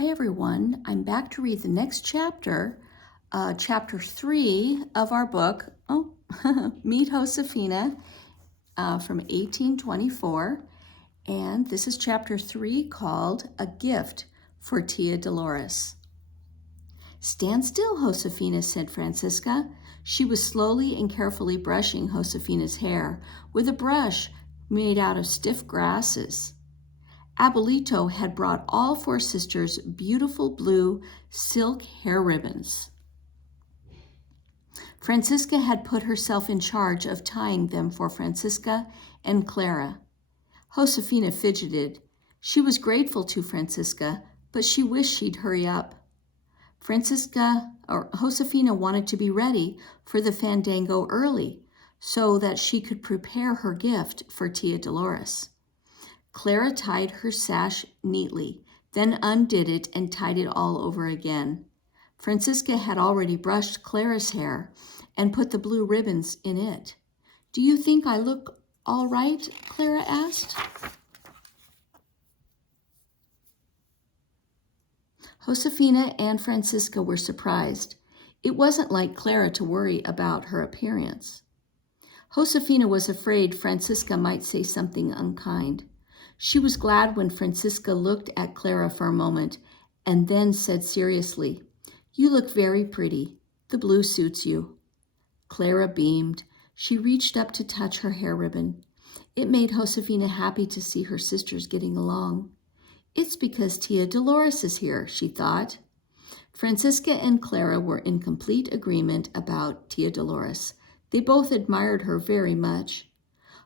Hi everyone, I'm back to read the next chapter, chapter 3 of our book, Meet Josefina from 1824. And this is chapter 3 called A Gift for Tia Dolores. Stand still, Josefina, said Francisca. She was slowly and carefully brushing Josefina's hair with a brush made out of stiff grasses. Abuelito had brought all four sisters beautiful blue silk hair ribbons. Francisca had put herself in charge of tying them for Francisca and Clara. Josefina fidgeted. She was grateful to Francisca, but she wished she'd hurry up. Josefina wanted to be ready for the fandango early so that she could prepare her gift for Tia Dolores. Clara tied her sash neatly, then undid it and tied it all over again. Francisca had already brushed Clara's hair and put the blue ribbons in it. "Do you think I look all right?" Clara asked. Josefina and Francisca were surprised. It wasn't like Clara to worry about her appearance. Josefina was afraid Francisca might say something unkind. She was glad when Francisca looked at Clara for a moment and then said seriously, "You look very pretty. The blue suits you." Clara beamed. She reached up to touch her hair ribbon. It made Josefina happy to see her sisters getting along. "It's because Tia Dolores is here," she thought. Francisca and Clara were in complete agreement about Tia Dolores. They both admired her very much.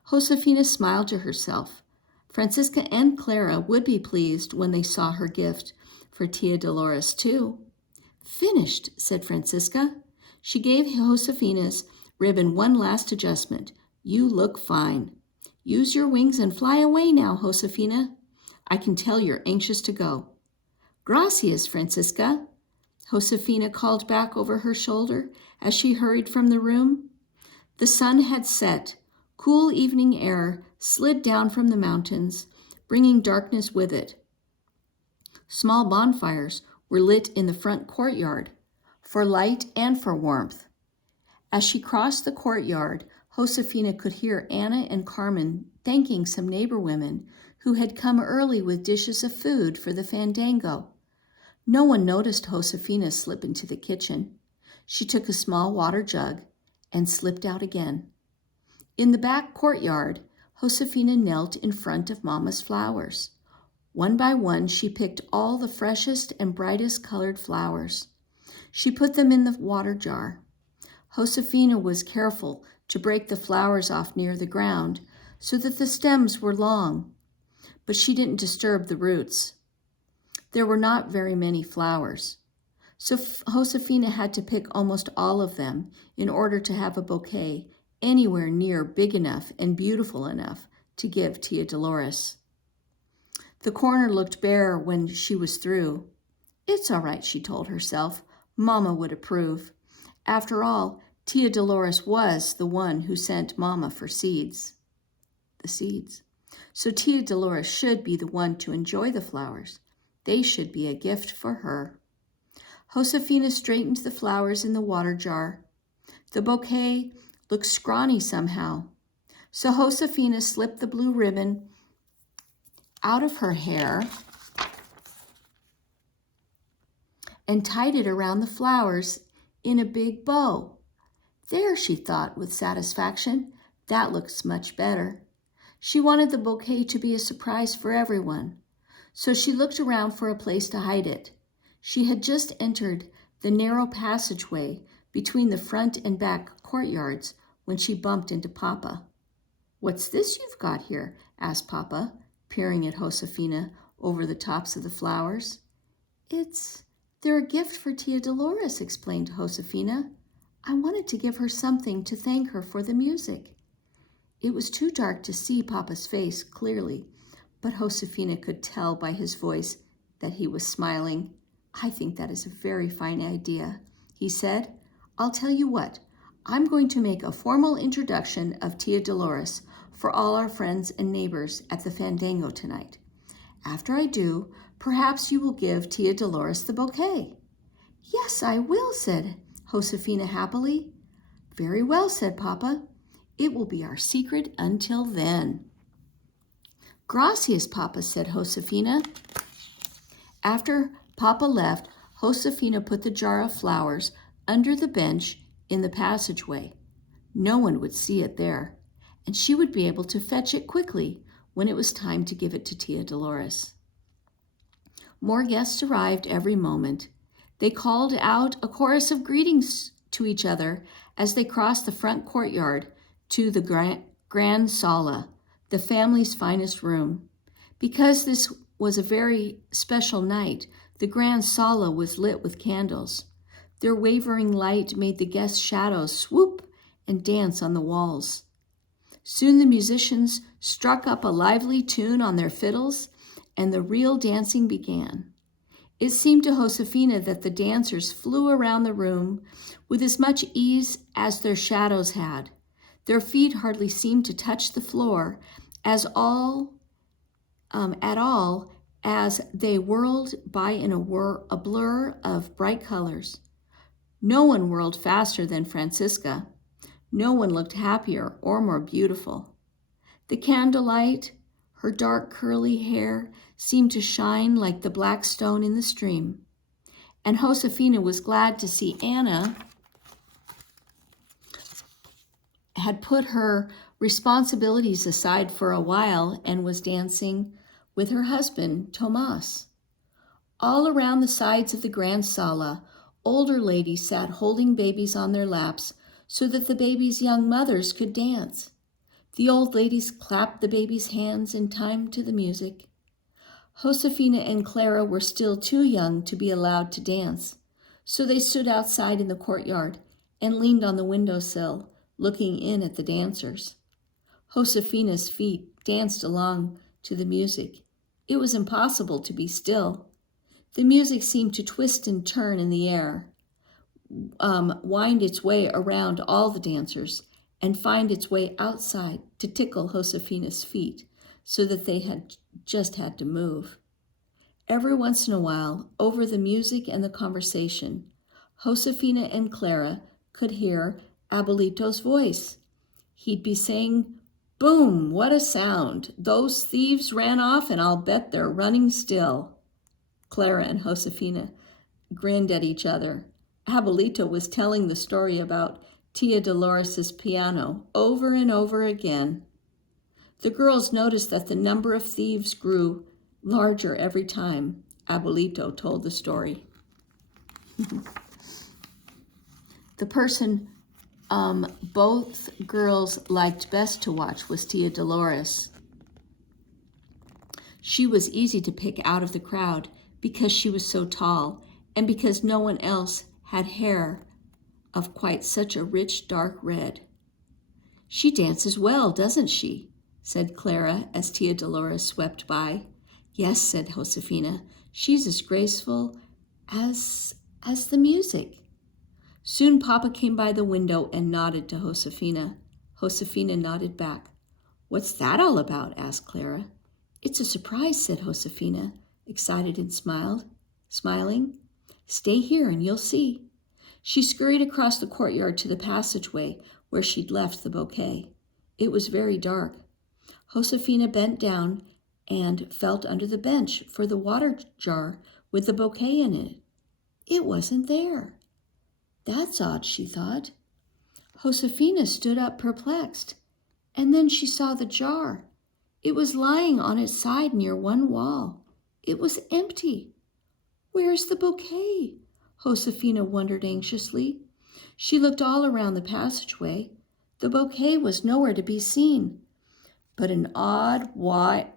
Josefina smiled to herself. Francisca and Clara would be pleased when they saw her gift for Tia Dolores, too. "Finished," said Francisca. She gave Josefina's ribbon one last adjustment. "You look fine. Use your wings and fly away now, Josefina. I can tell you're anxious to go." "Gracias, Francisca," Josefina called back over her shoulder as she hurried from the room. The sun had set. Cool evening air slid down from the mountains, bringing darkness with it. Small bonfires were lit in the front courtyard, for light and for warmth. As she crossed the courtyard, Josefina could hear Anna and Carmen thanking some neighbor women who had come early with dishes of food for the fandango. No one noticed Josefina slip into the kitchen. She took a small water jug and slipped out again. In the back courtyard, Josefina knelt in front of Mama's flowers. One by one, she picked all the freshest and brightest colored flowers. She put them in the water jar. Josefina was careful to break the flowers off near the ground so that the stems were long, but she didn't disturb the roots. There were not very many flowers, so Josefina had to pick almost all of them in order to have a bouquet anywhere near big enough and beautiful enough to give Tia Dolores. The corner looked bare when she was through. "It's all right," she told herself. "Mama would approve. After all, Tia Dolores was the one who sent Mama for the seeds. So Tia Dolores should be the one to enjoy the flowers. They should be a gift for her." Josefina straightened the flowers in the water jar. The bouquet looked scrawny somehow. So Josefina slipped the blue ribbon out of her hair and tied it around the flowers in a big bow. "There," she thought with satisfaction. "That looks much better." She wanted the bouquet to be a surprise for everyone, so she looked around for a place to hide it. She had just entered the narrow passageway between the front and back courtyards when she bumped into Papa. "What's this you've got here?" asked Papa, peering at Josefina over the tops of the flowers. They're a gift for Tia Dolores," explained Josefina. "I wanted to give her something to thank her for the music." It was too dark to see Papa's face clearly, but Josefina could tell by his voice that he was smiling. "I think that is a very fine idea," he said. "I'll tell you what, I'm going to make a formal introduction of Tia Dolores for all our friends and neighbors at the fandango tonight. After I do, Perhaps you will give Tia Dolores the bouquet." "Yes, I will," said Josefina happily. "Very well," said Papa. "It will be our secret until then." "Gracias, Papa," said Josefina. After Papa left, Josefina put the jar of flowers under the bench in the passageway. No one would see it there, and she would be able to fetch it quickly when it was time to give it to Tia Dolores. More guests arrived every moment. They called out a chorus of greetings to each other as they crossed the front courtyard to the grand sala, the family's finest room. Because this was a very special night, the grand sala was lit with candles. Their wavering light made the guests' shadows swoop and dance on the walls. Soon the musicians struck up a lively tune on their fiddles, and the real dancing began. It seemed to Josefina that the dancers flew around the room with as much ease as their shadows had. Their feet hardly seemed to touch the floor at all as they whirled by in a blur of bright colors. No one whirled faster than Francisca. No one looked happier or more beautiful. The candlelight, her dark curly hair, seemed to shine like the black stone in the stream. And Josefina was glad to see Anna had put her responsibilities aside for a while and was dancing with her husband, Tomas. All around the sides of the grand sala, older ladies sat holding babies on their laps so that the babies' young mothers could dance. The old ladies clapped the babies' hands in time to the music. Josefina and Clara were still too young to be allowed to dance, so they stood outside in the courtyard and leaned on the windowsill, looking in at the dancers. Josefina's feet danced along to the music. It was impossible to be still. The music seemed to twist and turn in the air, wind its way around all the dancers, and find its way outside to tickle Josefina's feet, so that they had to move. Every once in a while, over the music and the conversation, Josefina and Clara could hear Abuelito's voice. He'd be saying, "Boom, what a sound. Those thieves ran off and I'll bet they're running still." Clara and Josefina grinned at each other. Abuelito was telling the story about Tia Dolores's piano over and over again. The girls noticed that the number of thieves grew larger every time Abuelito told the story. The person both girls liked best to watch was Tia Dolores. She was easy to pick out of the crowd because she was so tall and because no one else had hair of quite such a rich dark red. "She dances well, doesn't she?" said Clara as Tia Dolores swept by. "Yes," said Josefina. "She's as graceful as the music." Soon Papa came by the window and nodded to Josefina. Josefina nodded back. "What's that all about?" asked Clara. "It's a surprise," said Josefina, excited and smiling. "Stay here and you'll see." She scurried across the courtyard to the passageway where she'd left the bouquet. It was very dark. Josefina bent down and felt under the bench for the water jar with the bouquet in it. It wasn't there. "That's odd," she thought. Josefina stood up perplexed, and then she saw the jar. It was lying on its side near one wall. It was empty. "Where's the bouquet?" Josefina wondered anxiously. She looked all around the passageway. The bouquet was nowhere to be seen, but an odd white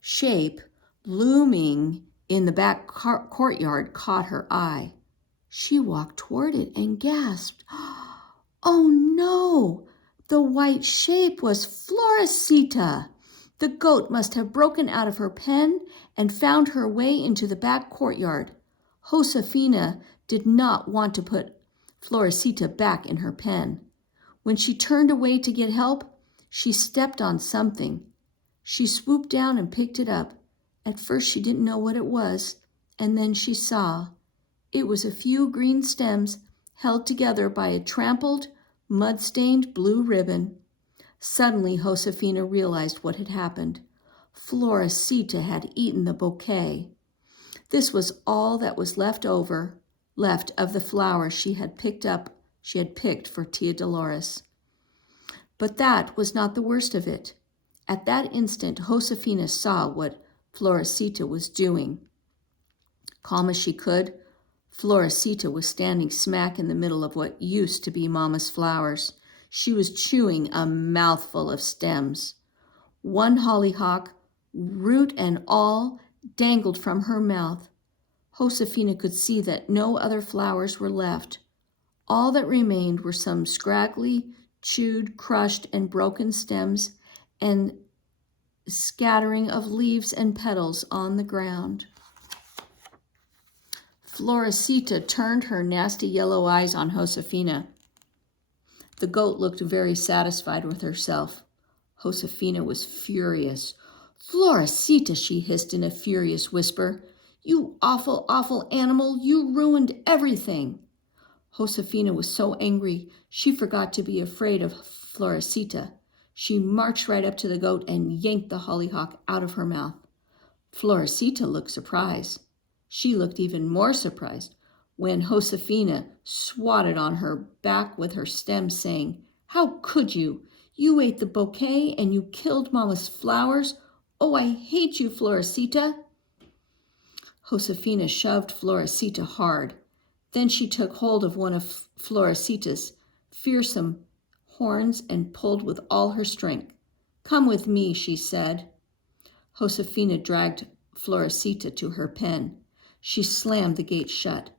shape looming in the back courtyard caught her eye. She walked toward it and gasped, "Oh no! The white shape was Florecita!" The goat must have broken out of her pen and found her way into the back courtyard. Josefina did not want to put Florecita back in her pen. When she turned away to get help, she stepped on something. She swooped down and picked it up. At first she didn't know what it was, and then she saw. It was a few green stems held together by a trampled, mud-stained blue ribbon. Suddenly Josefina realized what had happened. Floresita had eaten the bouquet. This was all that was left of the flowers she had picked for Tia Dolores. But that was not the worst of it. At that instant, Josefina saw what Floresita was doing. Calm as she could, Floresita was standing smack in the middle of what used to be Mama's flowers. She was chewing a mouthful of stems. One hollyhock, root and all, dangled from her mouth. Josefina could see that no other flowers were left. All that remained were some scraggly, chewed, crushed, and broken stems and scattering of leaves and petals on the ground. Floresita turned her nasty yellow eyes on Josefina. The goat looked very satisfied with herself. Josefina was furious. "Floresita," she hissed in a furious whisper, "you awful, awful animal, you ruined everything." Josefina was so angry she forgot to be afraid of Floresita. She marched right up to the goat and yanked the hollyhock out of her mouth. Floresita looked surprised. She looked even more surprised when Josefina swatted on her back with her stem, saying, "How could you? You ate the bouquet and you killed Mama's flowers. Oh, I hate you, Floresita." Josefina shoved Floresita hard. Then she took hold of one of Floresita's fearsome horns and pulled with all her strength. "Come with me," she said. Josefina dragged Floresita to her pen. She slammed the gate shut.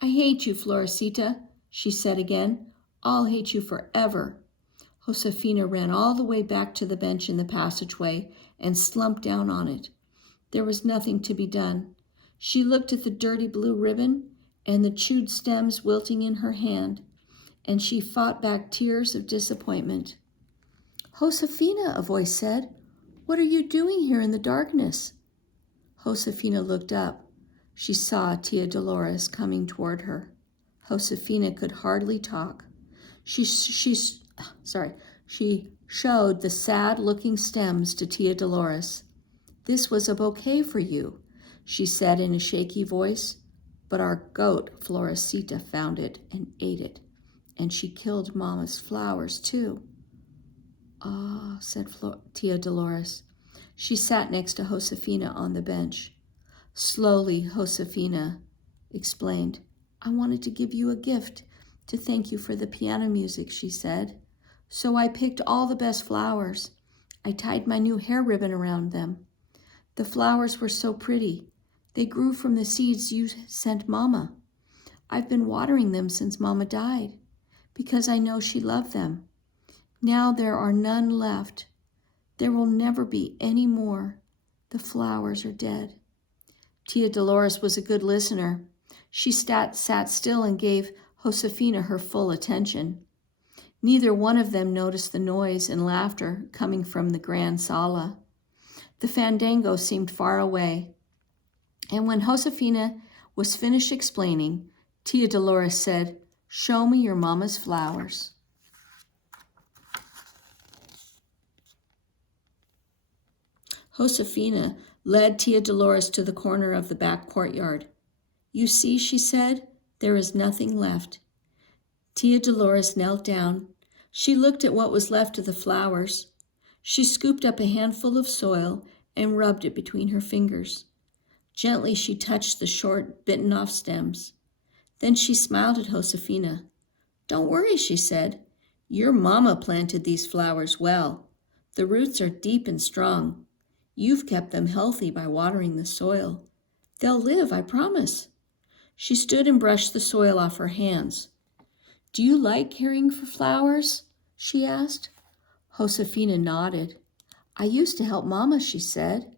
"I hate you, Floresita," she said again. "I'll hate you forever." Josefina ran all the way back to the bench in the passageway and slumped down on it. There was nothing to be done. She looked at the dirty blue ribbon and the chewed stems wilting in her hand, and she fought back tears of disappointment. "Josefina," a voice said, "what are you doing here in the darkness?" Josefina looked up. She saw Tia Dolores coming toward her. Josefina could hardly talk. She showed the sad-looking stems to Tia Dolores. "This was a bouquet for you," she said in a shaky voice, "but our goat Floresita found it and ate it, and she killed Mama's flowers too." "Ah," said Tia Dolores. She sat next to Josefina on the bench. Slowly, Josefina explained, "I wanted to give you a gift to thank you for the piano music," she said. "So I picked all the best flowers. I tied my new hair ribbon around them. The flowers were so pretty. They grew from the seeds you sent Mama. I've been watering them since Mama died, because I know she loved them. Now there are none left. There will never be any more. The flowers are dead." Tia Dolores was a good listener. She sat still and gave Josefina her full attention. Neither one of them noticed the noise and laughter coming from the grand sala. The fandango seemed far away. And when Josefina was finished explaining, Tia Dolores said, "Show me your Mama's flowers." Josefina led Tia Dolores to the corner of the back courtyard. "You see," she said, "there is nothing left." Tia Dolores knelt down. She looked at what was left of the flowers. She scooped up a handful of soil and rubbed it between her fingers. Gently she touched the short, bitten-off stems. Then she smiled at Josefina. "Don't worry," she said. "Your Mama planted these flowers well. The roots are deep and strong. You've kept them healthy by watering the soil. They'll live, I promise." She stood and brushed the soil off her hands. "Do you like caring for flowers?" she asked. Josefina nodded. "I used to help Mama," she said.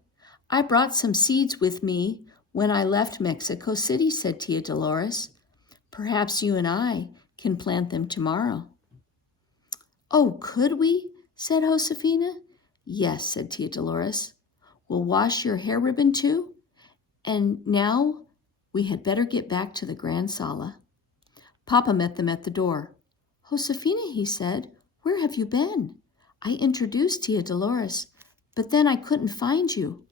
"I brought some seeds with me when I left Mexico City," said Tia Dolores. "Perhaps you and I can plant them tomorrow." "Oh, could we?" said Josefina. Yes, said Tia Dolores. We'll wash your hair ribbon too? And now we had better get back to the grand sala. Papa met them at the door. Josefina, he said, where have you been? I introduced Tia Dolores, but then I couldn't find you.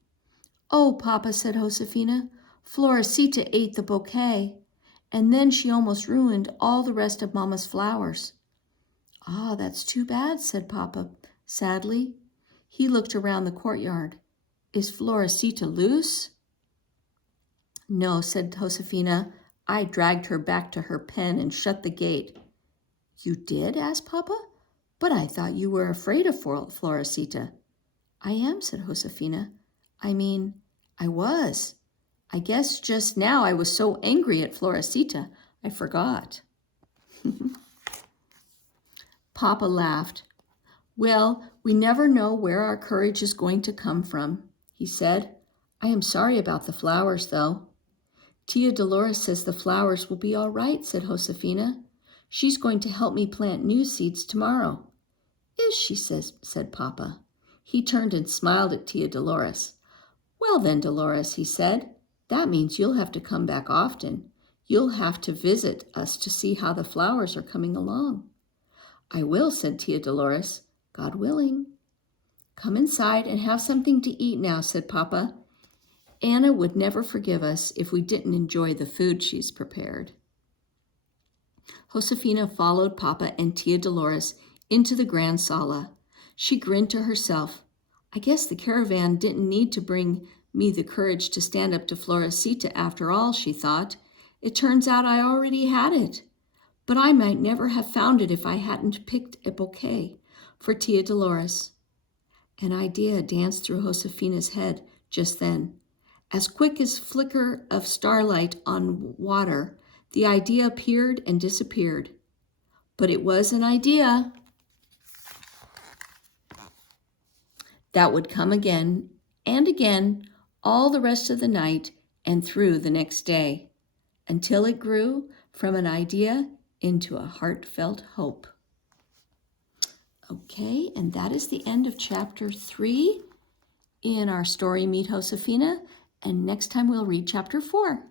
Oh, Papa, said Josefina, Florecita ate the bouquet, and then she almost ruined all the rest of Mama's flowers. Ah, that's too bad, said Papa, sadly. He looked around the courtyard. Is Florecita loose? No, said Josefina. I dragged her back to her pen and shut the gate. You did? Asked Papa. But I thought you were afraid of Florecita. I am, said Josefina. I was. I guess just now I was so angry at Florecita, I forgot. Papa laughed. Well, we never know where our courage is going to come from, he said. I am sorry about the flowers, though. Tia Dolores says the flowers will be all right, said Josefina. She's going to help me plant new seeds tomorrow. Is she, said Papa. He turned and smiled at Tia Dolores. Well then, Dolores, he said, that means you'll have to come back often. You'll have to visit us to see how the flowers are coming along. I will, said Tia Dolores, God willing. Come inside and have something to eat now, said Papa. Anna would never forgive us if we didn't enjoy the food she's prepared. Josefina followed Papa and Tia Dolores into the grand sala. She grinned to herself. I guess the caravan didn't need to bring me the courage to stand up to Florecita after all, she thought. It turns out I already had it. But I might never have found it if I hadn't picked a bouquet for Tia Dolores. An idea danced through Josefina's head just then. As quick as flicker of starlight on water, the idea appeared and disappeared. But it was an idea that would come again and again all the rest of the night and through the next day, until it grew from an idea into a heartfelt hope. Okay, and that is the end of chapter 3 in our story, Meet Josefina, and next time we'll read chapter 4.